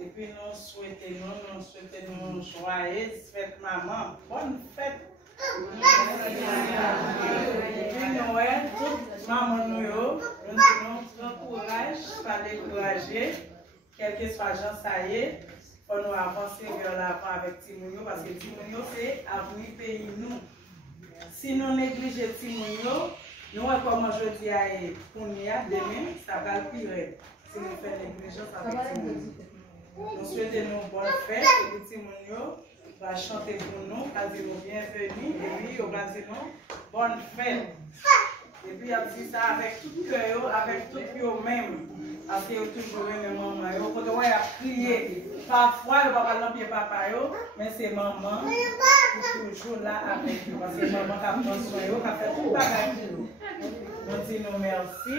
Et puis nous souhaitons joyeuse fête maman. Bonne fête. Et puis Noël, toute maman nous donnons tout courage, pas décourager, quel que soit Jean, ça y est, pour nous avancer vers l'avant avec Timounio, parce que Timounio c'est avenir pays nous. Si nous négligeons Timounio, nous comment je dis à pour nous demain, ça va le pire. Si nous faisons négligence avec Timounio. Nous souhaitons une bonne fête, et Timounio va chanter pour nous, va dire nous bienvenue, et puis on va dire nous bonne fête. Et puis il dit ça avec tout cœur, avec tout cœur même. Parce qu'il y a toujours une maman. Quand on a crié, parfois le papa n'a pas papa, mais c'est maman qui est toujours là avec nous. Parce que maman qui a pris soin, qui a fait tout le bagage pour nous. Nous disons merci.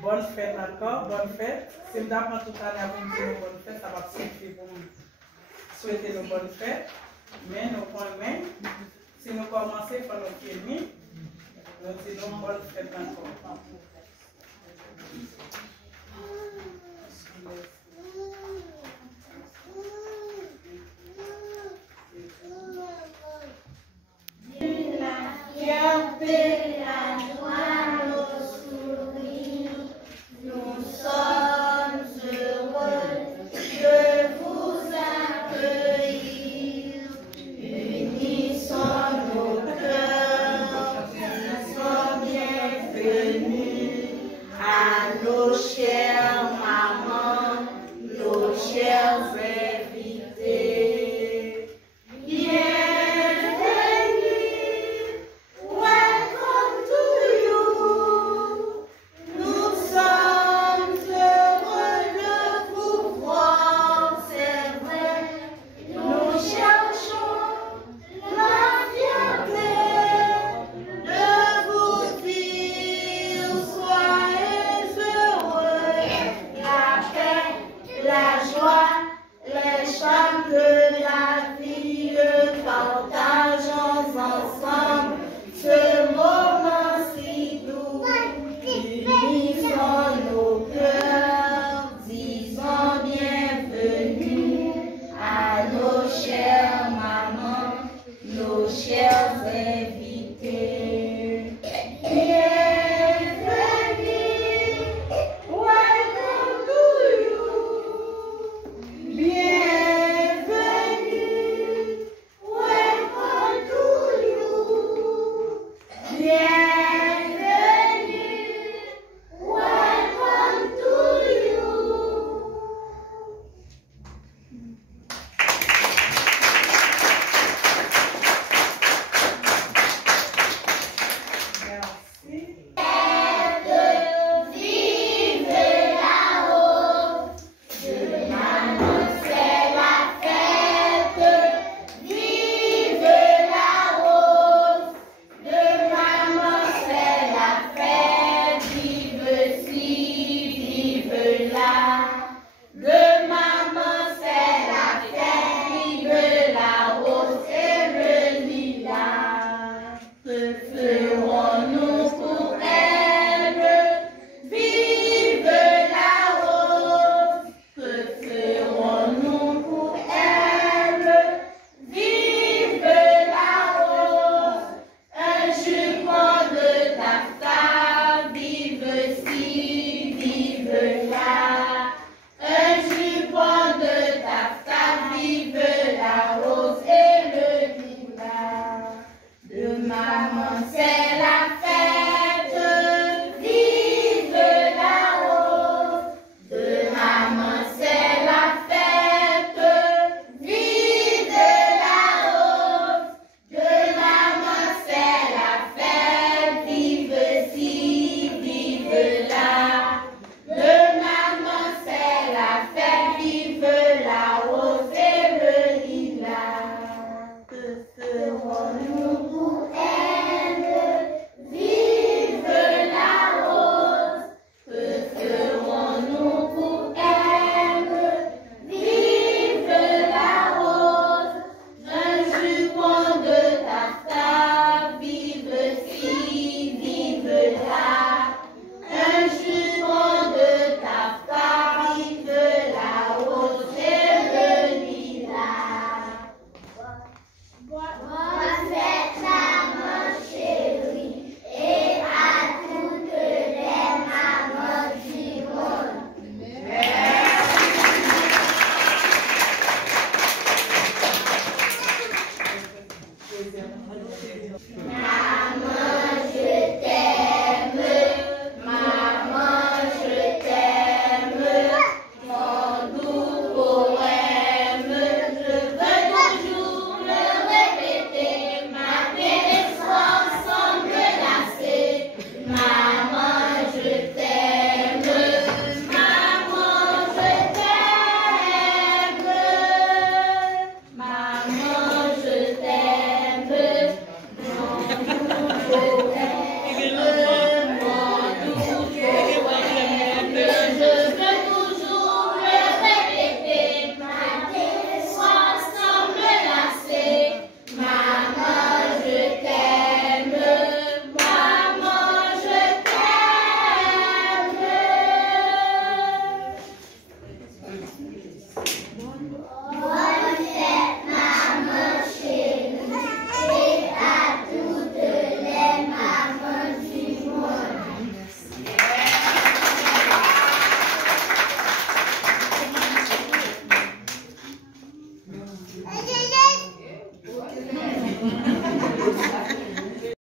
Bonne fête encore, bonne fête. Si nous avons tout à l'heure pour nous dire bonne fête, ça va suffire pour nous souhaiter une bonne fête. Mais nous prenons, si nous commençons, il faut nous finir. Nous disons bonne fête encore.